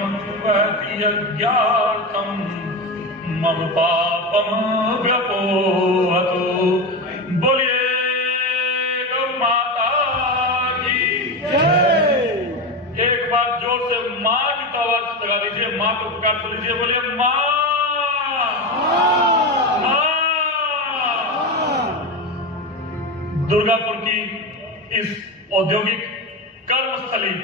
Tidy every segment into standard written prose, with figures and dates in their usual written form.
देवम वहति यज्ञार्थम मम पापम व्यपोहतु। बोलिए गौ माता की जय। एक बार जोर से माँ की तो आवाज लगा लीजिए, माँ को पुकार कर लीजिए, बोलिए माँ। दुर्गापुर की इस औद्योगिक कर्मस्थली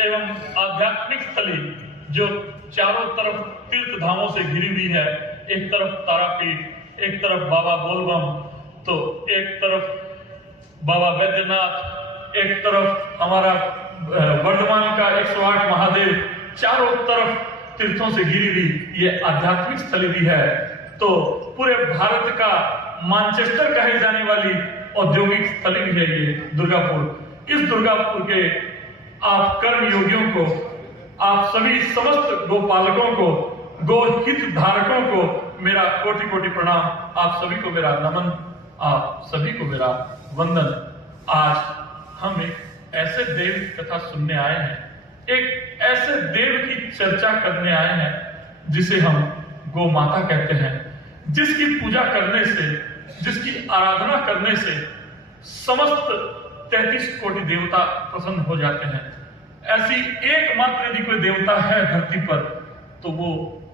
एवं आध्यात्मिक स्थली जो चारों तरफ तीर्थ धामों से घिरी हुई है, एक तरफ तारापीठ, एक तरफ बाबा बोलबम, तो एक तरफ बाबा वैद्यनाथ, एक तरफ हमारा वर्धमान का 108 महादेव, चारों तरफ तीर्थों से घिरी हुई ये आध्यात्मिक स्थली भी है। तो पूरे भारत का मैनचेस्टर कहे जाने वाली औद्योगिक स्थली भी है ये दुर्गापुर। इस दुर्गापुर के आप कर्म योगियों को, आप सभी समस्त गोपालकों को, गो हित धारकों को मेरा कोटि कोटि प्रणाम, आप सभी को मेरा नमन, आप सभी को मेरा वंदन। आज हम एक ऐसे देव की कथा सुनने आए हैं, एक ऐसे देव की चर्चा करने आए हैं जिसे हम गौ माता कहते हैं, जिसकी पूजा करने से, जिसकी आराधना करने से समस्त 33 कोटि देवता प्रसन्न हो जाते हैं। ऐसी एकमात्र यदि कोई देवता है धरती पर तो वो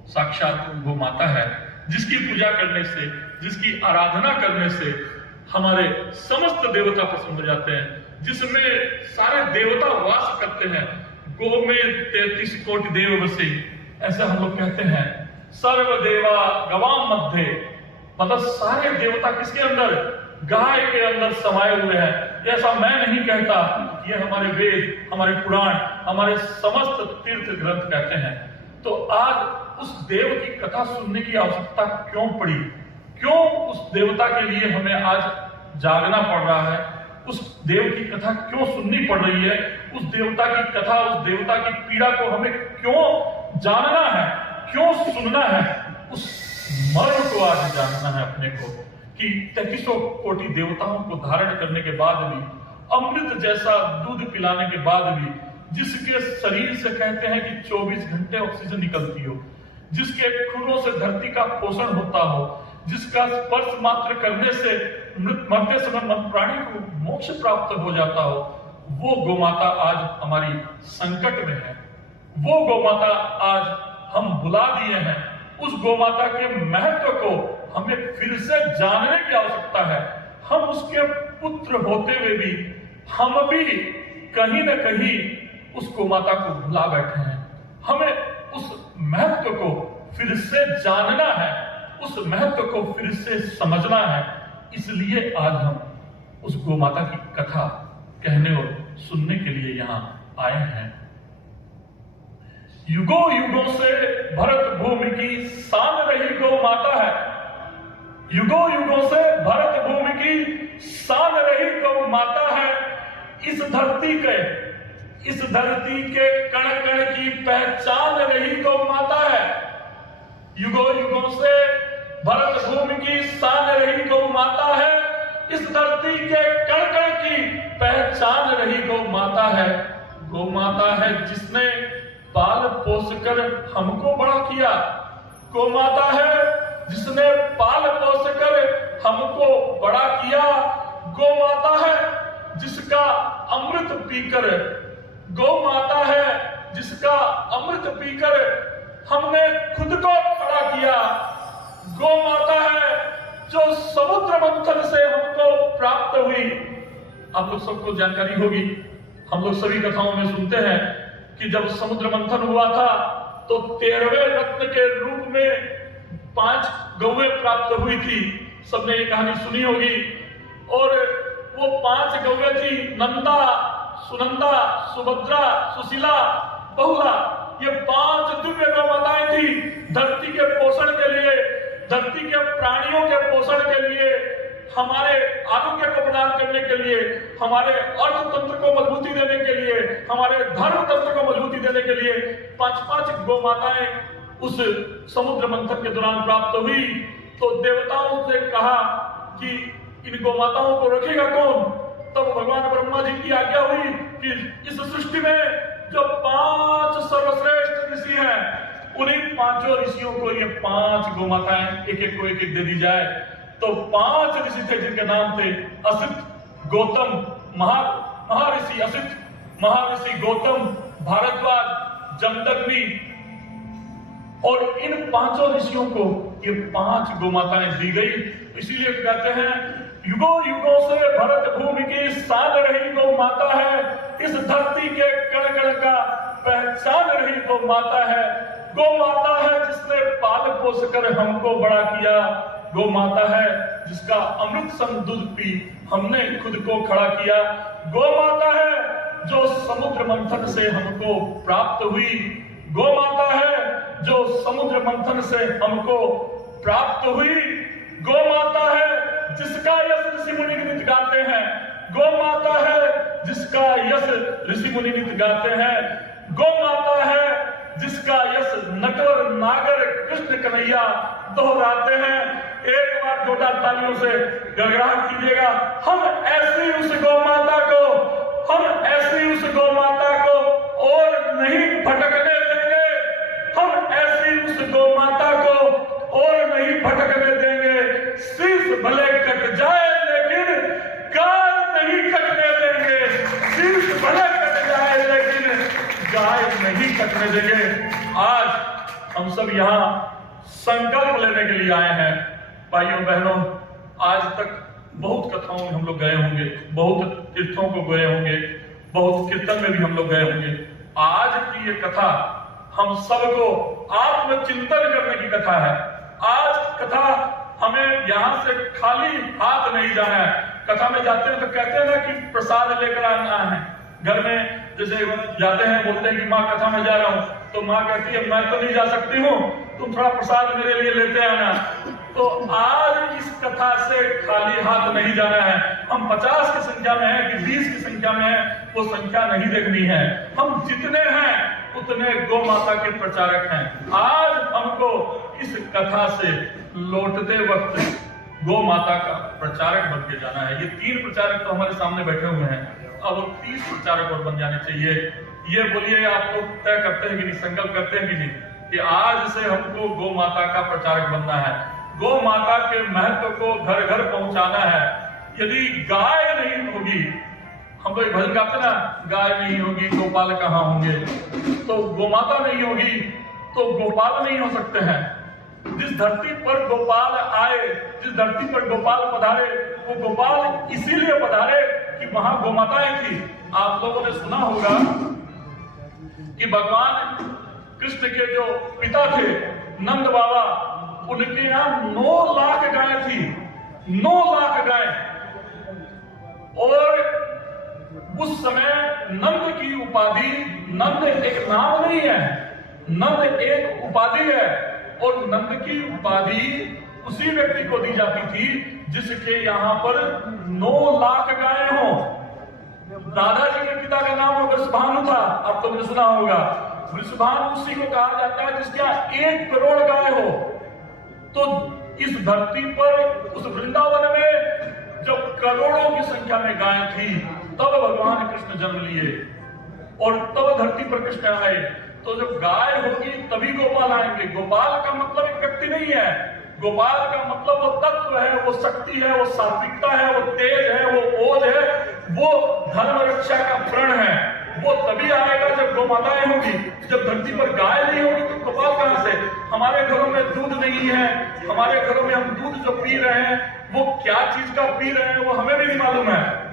साक्षात गौ माता है, जिसकी पूजा करने से, जिसकी आराधना करने से हमारे समस्त देवता प्रसन्न हो जाते हैं, जिसमें सारे देवता वास करते हैं। गो में 33 कोटि देव बसे, ऐसा हम लोग कहते हैं। सर्व देवा गवाम मध्य, मतलब सारे देवता किसके अंदर? गाय के अंदर समाये हुए हैं। ऐसा मैं नहीं कहता, ये हमारे वेद, हमारे पुराण, हमारे समस्त तीर्थ ग्रंथ कहते हैं। तो आज उस देव की कथा सुनने की आवश्यकता क्यों पड़ी? क्यों उस देवता के लिए हमें आज जागना पड़ रहा है? उस देव की कथा क्यों सुननी पड़ रही है? उस देवता की कथा, उस देवता की पीड़ा को हमें क्यों जानना है, क्यों सुनना है? उस मर्म को आज जानना है अपने को कि 33 कोटि देवताओं को धारण करने के बाद भी, अमृत जैसा दूध पिलाने के बाद भी, जिसके शरीर से कहते हैं कि 24 घंटे ऑक्सीजन निकलती हो, जिसके खुरों से धरती का पोषण होता हो, जिसका स्पर्श मात्र करने से मरते समय प्राणी को मोक्ष प्राप्त हो जाता हो, वो गोमाता आज हमारी संकट में है। वो गोमाता आज हम बुला दिए हैं। उस गोमाता के महत्व को हमें फिर से जानने की आवश्यकता है। हम उसके पुत्र होते हुए भी हम भी कहीं न कहीं उस गोमाता को भुला बैठे हैं। हमें उस महत्व को फिर से जानना है, उस महत्व को फिर से समझना है। इसलिए आज हम उस गोमाता की कथा कहने और सुनने के लिए यहाँ आए हैं। युगों युगों से भरत भूमि की शान रही गौ माता है। युगों युगों से भरत भूमि की शान रही गौ माता है। इस धरती के कण कण की पहचान रही गौ माता है। युगों युगों से भरत भूमि की शान रही गौ माता है। इस धरती के कण कण की पहचान रही गौ माता है। गौ माता है जिसने पाल पोस कर हमको बड़ा किया। गौ माता है जिसने पाल पोस कर हमको बड़ा किया। गौ माता है जिसका अमृत पीकर, गौ माता है जिसका अमृत पीकर हमने खुद को खड़ा किया। गौ माता है जो समुद्र मंथन से हमको प्राप्त हुई। आप लोग सबको जानकारी होगी, हम लोग सभी कथाओं में सुनते हैं कि जब समुद्र मंथन हुआ था तो 13वें रत्न के रूप में 5 गौएं प्राप्त हुई थी। सबने ये कहानी सुनी होगी। और वो 5 गौएं थी, नंदा, सुनंदा, सुभद्रा, सुशीला, बहुला। ये 5 दिव्य गौ माताएं थी धरती के पोषण के लिए, धरती के प्राणियों के पोषण के लिए, हमारे आरोग्य को प्रदान करने के लिए, हमारे अर्थतंत्र को मजबूती देने के लिए, हमारे धर्म तंत्र को मजबूती देने के लिए 5-5 गौ माताएं उस समुद्र मंथन के दौरान प्राप्त हुई। तो देवताओं से कहा कि इन गौ माताओं को रखेगा कौन? तब भगवान ब्रह्मा जी की आज्ञा हुई कि इस सृष्टि में जो 5 सर्वश्रेष्ठ ऋषि हैं, उन्हीं पांचों ऋषियों को ये 5 गोमाताएं एक एक को एक एक दे दी जाए। तो 5 ऋषि थे जिनके नाम थे असित, गौतम, महर्षि असित, महर्षि गौतम, भारद्वाज, जमदग्नि। और इन 5 ऋषियों को ये 5 गोमाताएं दी गई। इसीलिए कहते हैं युगों युगों से भरत भूमि की शान रही गौ माता है, इस धरती के कण कण का पहचान रही गौ माता है। गौ माता है जिसने पाल पोस कर हमको बड़ा किया, गौ माता है जिसका अमृत सम दूध पी हमने खुद को खड़ा किया। गौ माता है जो समुद्र मंथन से हमको प्राप्त हुई, गौ माता है जो समुद्र मंथन से हमको प्राप्त हुई। गौ माता है जिसका यश ऋषि मुनि नित गाते हैं, गौ माता है जिसका यश ऋषि मुनि नित गाते हैं। गौ माता है जिसका यश नटवर नागर कृष्ण कन्हैया दोहराते हैं। एक बार जोरदार तालियों से गड़गड़ाहट कीजिएगा। हम ऐसी उस गौ माता को, हम ऐसी उस गौ माता को और नहीं भटकने देंगे, हम ऐसी उस गौ माता को और नहीं भटकने देंगे। शीश भले कट जाए लेकिन गाय नहीं कटने देंगे, शीश भले कट जाए लेकिन गाय नहीं कटने देंगे। आज हम सब यहाँ संकल्प लेने के लिए आए हैं। भाइयों बहनों, आज तक बहुत कथाओं में हम लोग गए होंगे, बहुत तीर्थों को गए होंगे, बहुत कीर्तन में भी हम लोग गए होंगे। आज की ये कथा हम सबको आत्मचिंतन करने की कथा है। आज कथा हमें यहाँ से खाली हाथ नहीं जाना है। कथा में जाते हैं तो कहते हैं ना कि प्रसाद लेकर आना है। घर में जैसे जाते हैं, बोलते हैं कि माँ कथा में जा रहा हूँ, तो माँ कहती है मैं तो नहीं जा सकती हूँ, तुम थोड़ा प्रसाद मेरे लिए लेते आना। तो आज इस कथा से खाली हाथ नहीं जाना है। हम 50 की संख्या में है कि 20 की संख्या में है, वो संख्या नहीं देखनी है। हम जितने हैं उतने गौ माता के प्रचारक हैं। आज हमको इस कथा से लौटते वक्त गौ माता का प्रचारक बन के जाना है। ये 3 प्रचारक तो हमारे सामने बैठे हुए हैं, अब 30 प्रचारक और बन जाने चाहिए। ये बोलिए आप लोग तय करते हैं कि नहीं, संकल्प करते हैं कि नहीं कि आज से हमको गौ माता का प्रचारक बनना है, गौ माता के महत्व को घर घर पहुंचाना है। यदि गाय नहीं होगी, हम लोग भजन गाते ना, गाय नहीं होगी गोपाल कहाँ होंगे, तो गोमाता नहीं होगी तो गोपाल नहीं हो सकते हैं। जिस धरती पर गोपाल आए, जिस धरती पर गोपाल पधारे, वो गोपाल इसीलिए पधारे कि वहां गोमाताएं थी। आप लोगों ने सुना होगा कि भगवान कृष्ण के जो पिता थे नंद बाबा, उनके यहाँ 9 लाख गाय थी, 9 लाख गाय। और उस समय नंद की उपाधि, नंद एक नाम नहीं है, नंद एक उपाधि है। और नंद की उपाधि उसी व्यक्ति को दी जाती थी जिसके यहाँ पर 9 लाख गाय हो। दादाजी के पिता का नाम वृषभानु था, अब तुमने सुना होगा। वृषभानु उसी को कहा जाता है जिसके यहाँ 1 करोड़ गाय हो। तो इस धरती पर, उस वृंदावन में जब करोड़ों की संख्या में गाय थी, तब भगवान कृष्ण जन्म लिए और तब धरती पर कृष्ण आए। तो जब गाय होगी तभी गोपाल आएंगे। गोपाल का मतलब एक व्यक्ति नहीं है, गोपाल का मतलब वो तत्व है, वो शक्ति है, वो सात्विकता है, वो तेज है, वो ओज है, वो धर्म रक्षा का प्रण है। वो तभी आएगा जब गौ माताएं होगी। जब धरती पर गाय नहीं होगी तो गोपाल कहां से? हमारे घरों में दूध नहीं है, हमारे घरों में हम दूध जो पी रहे हैं वो क्या चीज का पी रहे हैं वो हमें भी नहीं मालूम है।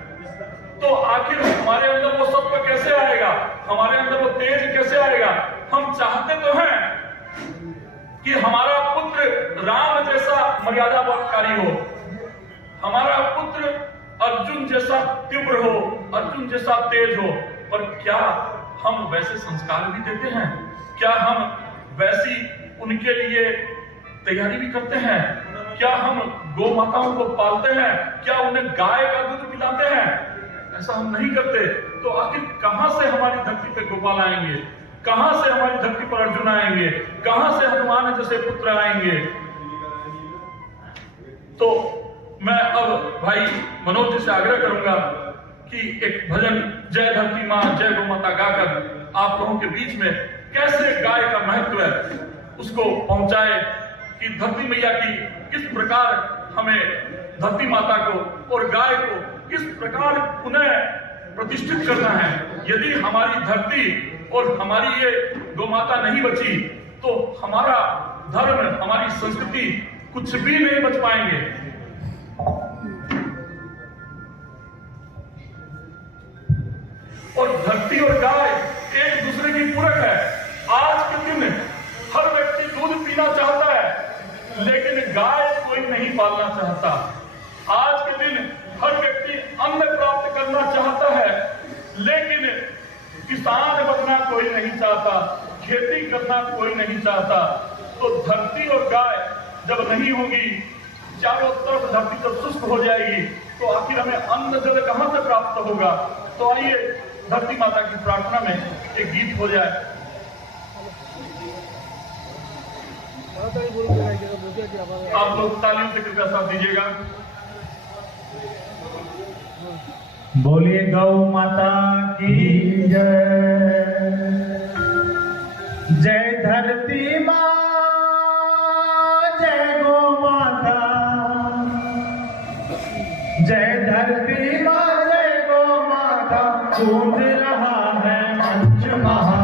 तो आखिर हमारे अंदर वो सत्व कैसे आएगा, हमारे अंदर वो तेज कैसे आएगा? हम चाहते तो हैं कि हमारा पुत्र राम जैसा मर्यादाकारी हो, हमारा पुत्र अर्जुन जैसा तीव्र हो, अर्जुन जैसा तेज हो, पर क्या हम वैसे संस्कार भी देते हैं? क्या हम वैसी उनके लिए तैयारी भी करते हैं? क्या हम गौ माताओं को पालते हैं? क्या उन्हें गाय का दूध पिलाते हैं? ऐसा हम नहीं करते। तो आखिर कहां से हमारी धरती पे गोपाल आएंगे? कहां से हमारी धरती पर अर्जुन आएंगे? कहां से हनुमान जैसे पुत्र आएंगे? तो मैं अब भाई मनोज जी से आग्रह करूंगा कि एक भजन जय धरती मां जय गौ माता गाकर आप लोगों के बीच में कैसे गाय का महत्व है उसको पहुंचाए कि धरती मैया की किस प्रकार हमें धरती माता को और गाय को किस प्रकार पुनः प्रतिष्ठित करना है। यदि हमारी धरती और हमारी ये गोमाता नहीं बची तो हमारा धर्म, हमारी संस्कृति कुछ भी नहीं बच पाएंगे। और धरती और गाय एक दूसरे की पूरक है। आज के दिन हर व्यक्ति दूध पीना चाहता है लेकिन गाय कोई नहीं पालना चाहता। आज के दिन हर व्यक्ति अन्न प्राप्त करना चाहता है लेकिन किसान बनना कोई नहीं चाहता, खेती करना कोई नहीं चाहता। तो धरती और गाय जब नहीं होगी, चारों तरफ धरती जब शुष्क हो जाएगी तो आखिर हमें अन्न जल कहां से प्राप्त होगा। तो आइए धरती माता की प्रार्थना में एक गीत हो जाए। आप लोग तालियों से कृपया साथ दीजिएगा। बोलिए गौ माता की जय। जय धरती माँ, जय गौ माता। जय धरती माँ, जय गौ माता। गूंज रहा है मंच महा।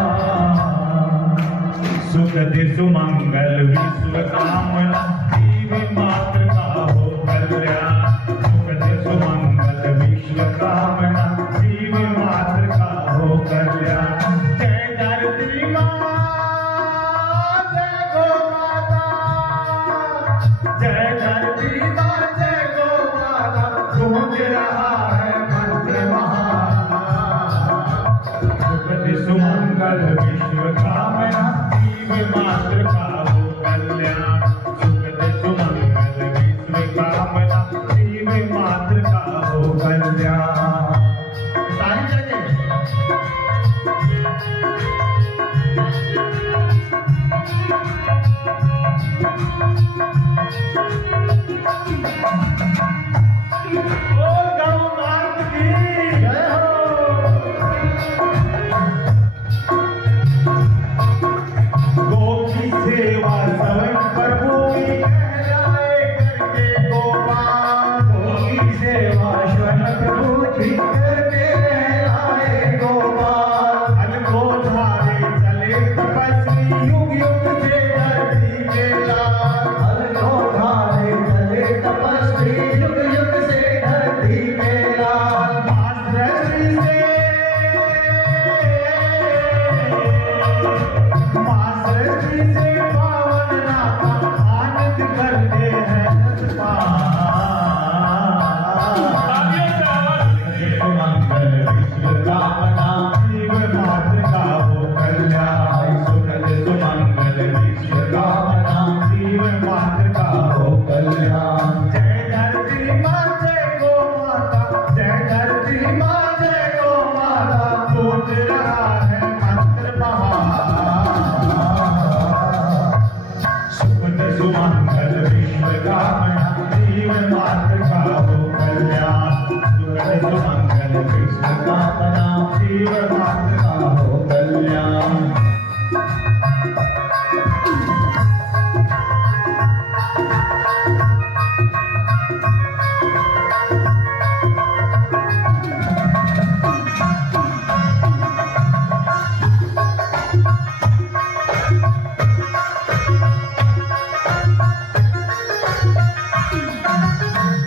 सुखद सुमंगल विश्व कामना, जीव मात्र का हो कल्याण। सुखद सुमंगल विश्व कामना, जीव मात्र का हो कल्याण। जय धरती माँ, जय गौ माता। जय धरती माँ, जय गौ माता। गूंज रहा है मंत्र महा। सुखद सुमंगल विश्व कामना, जीव मात्र का हो कल्याण। सुखद सुमंगल विश्व कामना, जीव मात्र का हो कल्याण। सारी जगह गौ माता की जय हो। गौ की सेवा सब प्रभु की कहलाए करके गोपाल। गौ की सेवा स्वयं प्रभु की करके कहलाए गोपाल। अनको धारे चले तपस्वी युग युग से धरती के लाल। अनको धारे चले तपस्वी युग युग से धरती के लाल। मास्टरश्री से पावन नाता आनंद करते हैं मंगल विश्व कामना, जीव मात्र का हो कल्याण। सुखद सुमंगल विश्व कामना, जीव मात्र का हो कल्याण। जय धरती माँ, जय गौ माता। जय धरती माँ, जय गौ माता। गूंज रहा है मंत्र महा। सुखद सुमंगल विश्व कामना, जीव मात्र का हो कल्याण। सुखद सुमंगल विश्व कामना, जीव मात्र का हो कल्याण।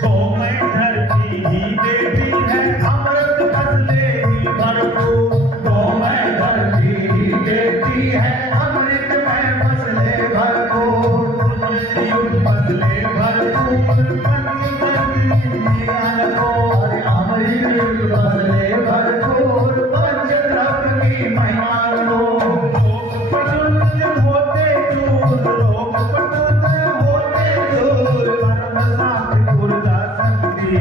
गौ में धरती ही देती है अमृत फसले ही भरपूर। गौ में धरती ही देती है अमृत में फसले भरपूर। अमृत फसले भरपूर, और अमृत फसले भरपूर। पंचद्रव्य की महिमा को लोग प्रसन्न होते दूर। लोग प्रसन्न होते दूर। परम शांति ऊर्जा शक्ति।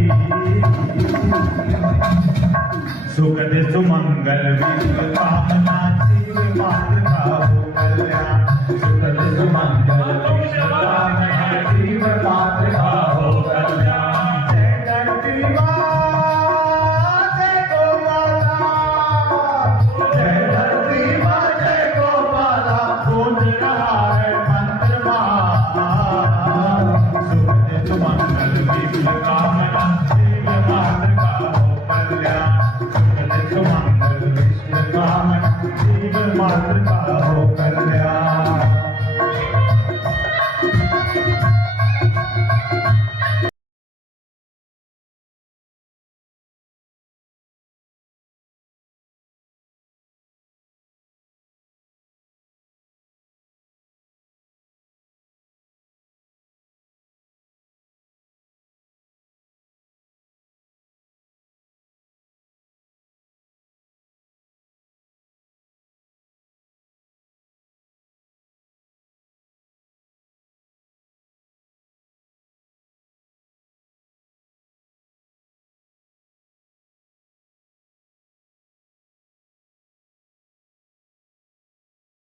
सुखद सुमंगल विश्व कामना, जीव मात्र का हो कल्याण। सुखद सुमंगल विश्व कामना, जीव मात्र का हो कल्याण। जय धरती माँ, जय गौ माता। जय धरती माँ, जय गौ माता। जीव मात्र का हो कल्याण।